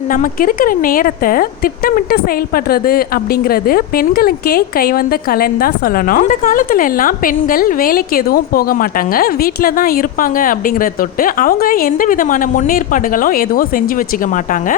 நமக்கு இருக்கிற நேரத்தை திட்டமிட்டு செயல்படுறது அப்படிங்கிறது பெண்களுக்கே கைவந்த கலைன்னு தான் சொல்லணும். அந்த காலத்துல எல்லாம் பெண்கள் வேலைக்கு எதுவும் போக மாட்டாங்க, வீட்டில் தான் இருப்பாங்க. அப்படிங்கிறத தொட்டு அவங்க எந்த விதமான முன்னேற்பாடுகளும் எதுவும் செஞ்சு வச்சுக்க மாட்டாங்க.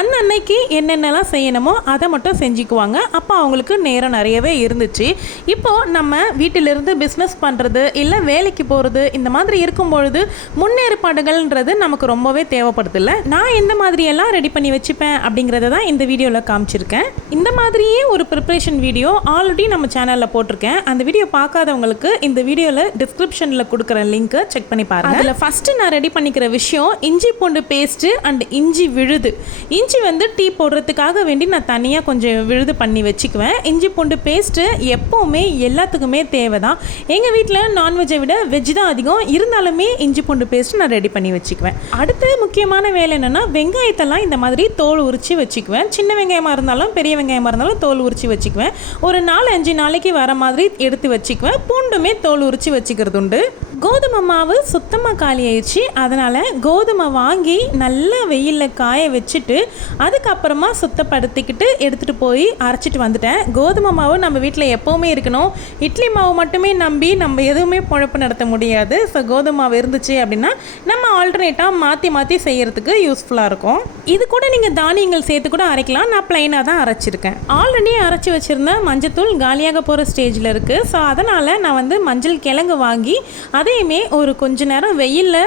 அன்னைக்கு என்னென்னலாம் செய்யணுமோ அதை மட்டும் செஞ்சுக்குவாங்க. அப்போ அவங்களுக்கு நேரம் நிறையவே இருந்துச்சு. இப்போது நம்ம வீட்டிலிருந்து பிஸ்னஸ் பண்ணுறது இல்லை வேலைக்கு போகிறது இந்த மாதிரி இருக்கும் பொழுது முன்னேற்பாடுகள்ன்றது நமக்கு ரொம்பவே தேவைப்படுது. இல்லை, நான் எந்த மாதிரியெல்லாம் ரெடி பண்ணி வச்சுப்பேன் அப்படிங்கிறத தான் இந்த வீடியோவில் காமிச்சிருக்கேன். இந்த மாதிரியே ஒரு ப்ரிப்ரேஷன் வீடியோ ஆல்ரெடி நம்ம சேனலில் போட்டிருக்கேன். அந்த வீடியோ பார்க்காதவங்களுக்கு இந்த வீடியோவில் டிஸ்கிரிப்ஷனில் கொடுக்குற லிங்க்கை செக் பண்ணி பாருங்கள். அதில் ஃபஸ்ட்டு நான் ரெடி பண்ணிக்கிற விஷயம் இஞ்சி பூண்டு பேஸ்ட்டு அண்ட் இஞ்சி விழுது. இஞ்சி டீ போடுறதுக்காக வேண்டி நான் தனியாக கொஞ்சம் விழுது பண்ணி வச்சுக்குவேன். இஞ்சி பூண்டு பேஸ்ட்டு எப்போவுமே எல்லாத்துக்குமே தேவை தான். எங்கள் வீட்டில் நான்வெஜ்ஜை விட வெஜ் தான் அதிகம், இருந்தாலுமே இஞ்சி பூண்டு பேஸ்ட்டு நான் ரெடி பண்ணி வச்சுக்குவேன். அடுத்து முக்கியமான வேலை என்னென்னா வெங்காயத்தெல்லாம் இந்த மாதிரி தோல் உரித்து வச்சுக்குவேன். சின்ன வெங்காயமாக இருந்தாலும் பெரிய வெங்காயமாக இருந்தாலும் தோல் உரித்து வச்சுக்குவேன். ஒரு 4-5 நாளைக்கு வர மாதிரி எடுத்து வச்சுக்குவேன். பூண்டுமே தோல் உரித்து வச்சுக்கிறது உண்டு. கோதுமை மாவு சுத்தமாக காலி ஆயிடுச்சு. அதனால் கோதுமை வாங்கி நல்லா வெயிலில் காய வச்சுட்டு அதுக்கப்புறமா சுத்தப்படுத்திக்கிட்டு எடுத்துகிட்டு போய் அரைச்சிட்டு வந்துட்டேன். கோதுமை மாவு நம்ம வீட்டில் எப்போவுமே இருக்கணும். இட்லி மாவு மட்டுமே நம்பி நம்ம எதுவுமே பொழப்பு நடத்த முடியாது. ஸோ கோதுமை மாவு இருந்துச்சு அப்படின்னா நம்ம ஆல்டர்னேட்டாக மாற்றி மாற்றி செய்கிறதுக்கு யூஸ்ஃபுல்லாக இருக்கும். இது கூட நீங்கள் தானியங்கள் சேர்த்து கூட அரைக்கலாம். நான் ப்ளைனாக தான் அரைச்சிருக்கேன். ஆல்ரெடி அரைச்சி வச்சுருந்த மஞ்சத்தூள் காலியாக போகிற ஸ்டேஜில் இருக்குது. ஸோ அதனால் நான் மஞ்சள் கிழங்கு வாங்கி அதையுமே ஒரு கொஞ்ச நேரம் வெயிலில்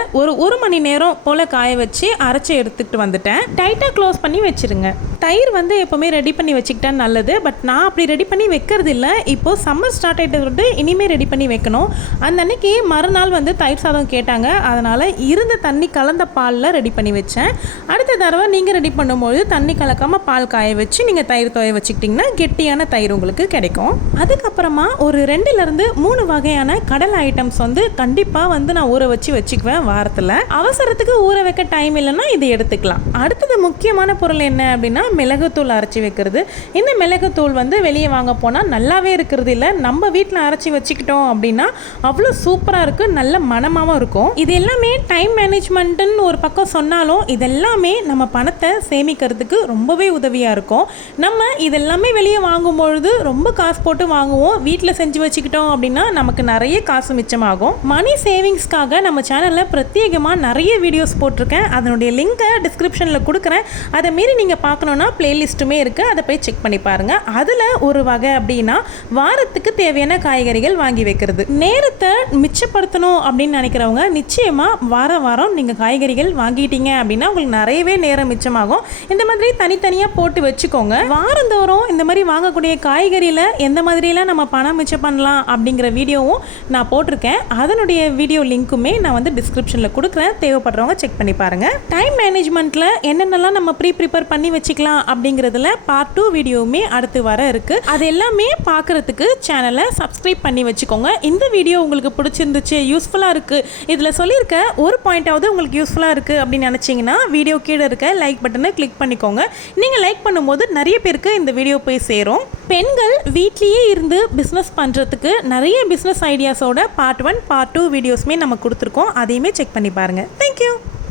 ஒரு மணி நேரம் போல் காய வச்சு அரைச்சி எடுத்துகிட்டு வந்துட்டேன். டைட்டாக க்ளோஸ் பண்ணி வச்சுருங்க. தயிர் எப்போவுமே ரெடி பண்ணி வச்சுக்கிட்டா நல்லது. பட் நான் அப்படி ரெடி பண்ணி வைக்கிறது இல்லை. இப்போது சம்மர் ஸ்டார்ட் ஆகிட்டு இனிமேல் ரெடி பண்ணி வைக்கணும். அந்த அன்னைக்கு மறுநாள் தயிர் சாதம் கேட்டாங்க. அதனால் இருந்த தண்ணி கலந்த பாலில் ரெடி பண்ணி வச்சேன். அடுத்த தடவை நீங்கள் ரெடி பண்ணும்போது தண்ணி கலக்காமல் பால் காய வச்சு நீங்கள் தயிர் துவைய வச்சுக்கிட்டிங்கன்னா கெட்டியான தயிர் உங்களுக்கு கிடைக்கும். அதுக்கப்புறமா ஒரு 2லேருந்து 3 வகையான கடலை ஐட்டம்ஸ் கண்டிப்பாக நான் ஊற வச்சுக்குவேன் வாரத்தில். அவசரத்துக்கு ஊற வைக்க டைம் இல்லைன்னா இதை எடுத்துக்கலாம். அடுத்தது முக்கியமான பொருள் என்ன அப்படின்னா மிளகுத்தூள் அரைச்சி வைக்கிறது. இந்த மிளகுத்தூள் வெளியே வாங்க போனால் நல்லாவே இருக்கிறது இல்லை. நம்ம வீட்டில் அரைச்சி வச்சுக்கிட்டோம் அப்படின்னா அவ்வளோ சூப்பராக இருக்குது, நல்ல மனமாகவும் இருக்கும். இது எல்லாமே டைம் மேனேஜ்மெண்ட்டுன்னு ஒரு பக்கம் சொன்னாலும் இதெல்லாமே நம்ம பணத்தை சேமிக்கிறதுக்கு ரொம்பவே உதவியாக இருக்கும். நம்ம இதெல்லாமே வெளியே வாங்கும்பொழுது ரொம்ப காசு போட்டு வாங்குவோம். வீட்டில் செஞ்சு வச்சுக்கிட்டோம் அப்படின்னா நமக்கு நிறைய காசு மிச்சமாகும். மணி சேவிங்ஸ்க்காக நம்ம சேனலில் பிரத்யேகமாக நிறைய வீடியோஸ் போட்டிருக்கேன். அதனுடைய லிங்கை டிஸ்கிரிப்ஷனில் கொடுக்குறேன். அதை மீறி நீங்கள் பார்க்கணுன்னா பிளேலிஸ்ட்டுமே இருக்குது, அதை போய் செக் பண்ணி பாருங்கள். அதில் ஒரு வகை அப்படின்னா வாரத்துக்கு தேவையான காய்கறிகள் வாங்கி வைக்கிறது. நேரத்தை மிச்சப்படுத்தணும் அப்படின்னு நினைக்கிறவங்க நிச்சயமாக வாரம் நீங்கள் காய்கறிகள் வாங்கிட்டீங்க அப்படின்னா உங்களுக்கு நிறையவே நேரம் மிச்சமாகும். இந்த மாதிரி தனித்தனியாக போட்டு வச்சுக்கோங்க. வாரந்தோறும் இந்த மாதிரி வாங்கக்கூடிய காய்கறியில் எந்த மாதிரியெல்லாம் நம்ம பணம் மிச்சம் பண்ணலாம் அப்படிங்கிற வீடியோவும் நான் போட்டிருக்கேன். அதனுடைய வீடியோ லிங்க்குமே நான் டிஸ்கிரிப்ஷனில் கொடுக்குறேன். தேவைப்படுறவங்க செக் பண்ணி பாருங்கள். டைம் மேனேஜ்மெண்ட்டில் என்னென்னலாம் நம்ம ப்ரிப்பேர் பண்ணி வச்சுக்கலாம் அப்படிங்கிறதுல பார்ட் 2 வீடியோவுமே அடுத்து வர இருக்குது. அது எல்லாமே பார்க்குறதுக்கு சேனலை சப்ஸ்கிரைப் பண்ணி வச்சுக்கோங்க. இந்த வீடியோ உங்களுக்கு பிடிச்சிருந்துச்சு, யூஸ்ஃபுல்லாக இருக்குது, இதில் சொல்லியிருக்க ஒரு பாயிண்டாவது உங்களுக்கு யூஸ்ஃபுல்லாக இருக்குது அப்படின்னு நினச்சிங்கன்னா வீடியோ கீழே இருக்க லைக் பட்டனை கிளிக் பண்ணிக்கோங்க. நீங்கள் லைக் பண்ணும்போது நிறைய பேருக்கு இந்த வீடியோ போய் சேரும். பெண்கள் வீட்லேயே இருந்து பிஸ்னஸ் பண்ணுறதுக்கு நிறைய பிஸ்னஸ் ஐடியாஸோட பார்ட் 1 பார்ட் 2 வீடியோஸுமே நம்ம கொடுத்துருக்கோம். அதையுமே செக் பண்ணி பாருங்கள். தேங்க்யூ.